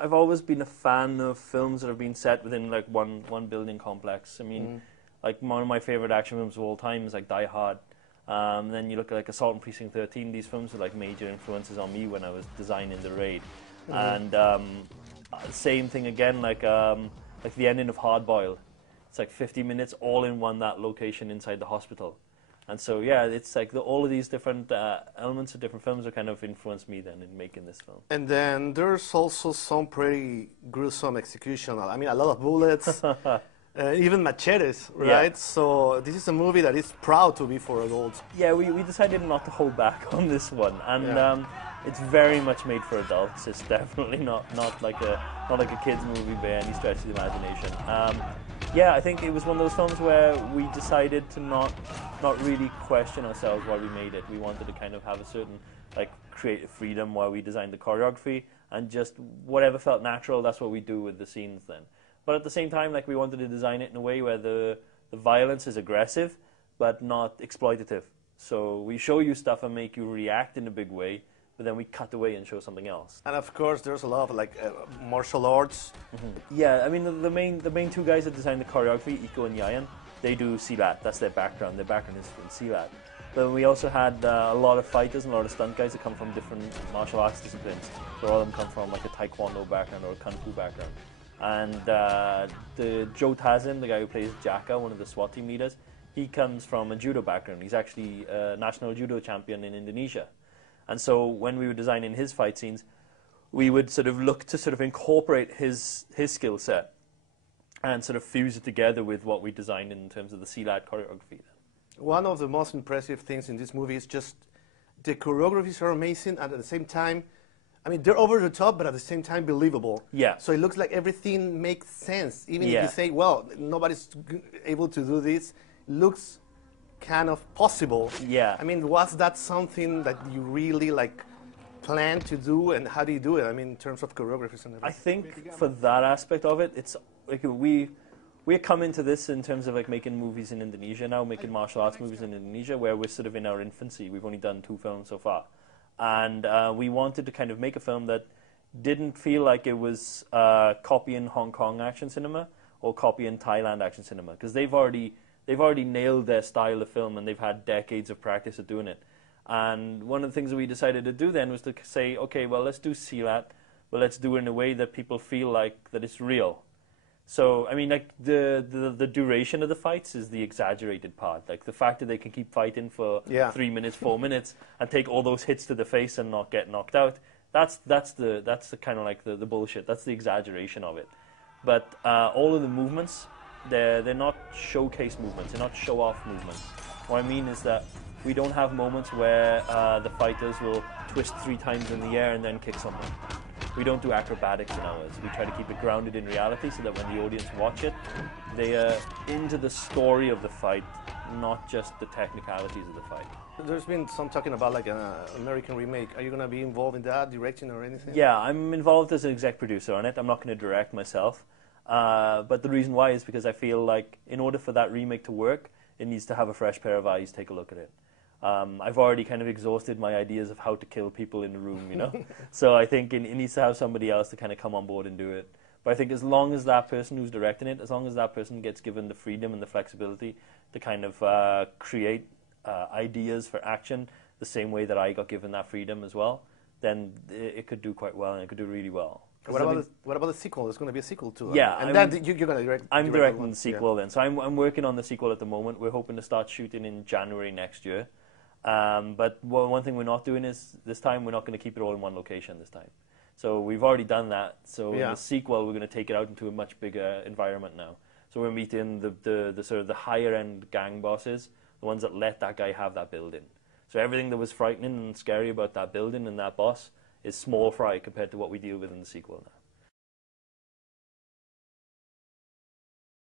I've always been a fan of films that have been set within like one building complex. I mean, like one of my favorite action films of all time is like Die Hard. Then you look at like Assault on Precinct 13. These films were like major influences on me when I was designing the raid. And same thing again, like the ending of Hard Boiled. It's like 50 minutes all in that location inside the hospital. And so, yeah, it's like all of these different elements of different films have kind of influenced me then in making this film. And then there's also some pretty gruesome execution. I mean, a lot of bullets, even machetes, right? Yeah. So this is a movie that is proud to be for adults. Yeah, we decided not to hold back on this one. And it's very much made for adults. It's definitely not like a kid's movie by any stretch of the imagination. Yeah, I think it was one of those films where we decided to not really question ourselves while we made it. We wanted to kind of have a certain like creative freedom while we designed the choreography, and just whatever felt natural, that's what we do with the scenes then. But at the same time, like we wanted to design it in a way where the violence is aggressive, but not exploitative. So we show you stuff and make you react in a big way, but then we cut away and show something else. And of course, there's a lot of like martial arts. Yeah, I mean the main two guys that designed the choreography, Iko and Yayan, they do silat. That's their background. Their background is in silat. But we also had a lot of fighters and a lot of stunt guys that come from different martial arts disciplines. So all of them come from like a taekwondo background or a kung fu background. And the Joe Tazin, the guy who plays Jaka, one of the SWAT team leaders, he comes from a judo background. He's actually a national judo champion in Indonesia. And so when we were designing his fight scenes, we would sort of look to sort of incorporate his skill set and sort of fuse it together with what we designed in terms of the silat choreography. One of the most impressive things in this movie is just the choreographies are amazing, and at the same time, I mean, they're over the top, but at the same time believable. Yeah. So it looks like everything makes sense. Even if Yeah. you say, well, nobody's able to do this, it looks kind of possible. Yeah. I mean, was that something that you really like plan to do, and how do you do it? I mean, in terms of choreographies and everything. I think for that aspect of it, it's like we're coming to this in terms of like making movies in Indonesia now, making martial arts movies in Indonesia, where we're sort of in our infancy. We've only done 2 films so far, and we wanted to kind of make a film that didn't feel like it was copying Hong Kong action cinema or copying Thailand action cinema, because they've already nailed their style of film and they've had decades of practice at doing it. And one of the things that we decided to do then was to say, okay, well, let's do silat, but let's do it in a way that people feel like that it's real. So, I mean, like the duration of the fights is the exaggerated part. Like the fact that they can keep fighting for 3 minutes, 4 minutes, and take all those hits to the face and not get knocked out. That's the kind of like the bullshit. That's the exaggeration of it. But all of the movements, they're not showcase movements. They're not show-off movements. What I mean is that we don't have moments where the fighters will twist 3 times in the air and then kick someone. We don't do acrobatics in ours. We try to keep it grounded in reality so that when the audience watch it, they are into the story of the fight, not just the technicalities of the fight. There's been some talking about like an American remake. Are you going to be involved in that, directing or anything? Yeah, I'm involved as an exec producer on it. I'm not going to direct myself. But the reason why is because I feel like in order for that remake to work, it needs to have a fresh pair of eyes take a look at it. I've already kind of exhausted my ideas of how to kill people in the room, you know? So I think it needs to have somebody else to kind of come on board and do it. But I think as long as that person who's directing it, as long as that person gets given the freedom and the flexibility to kind of create ideas for action the same way that I got given that freedom as well, then it could do quite well, and it could do really well. What about the sequel? There's going to be a sequel to it. Yeah. And then you're going to direct. I'm directing the sequel then. So I'm working on the sequel at the moment. We're hoping to start shooting in January next year. But one thing we're not doing is this time we're not going to keep it all in one location this time. So we've already done that. So in the sequel we're going to take it out into a much bigger environment now. So we're meeting the sort of the higher end gang bosses, the ones that let that guy have that building. So everything that was frightening and scary about that building and that boss is small fry compared to what we deal with in the sequel now.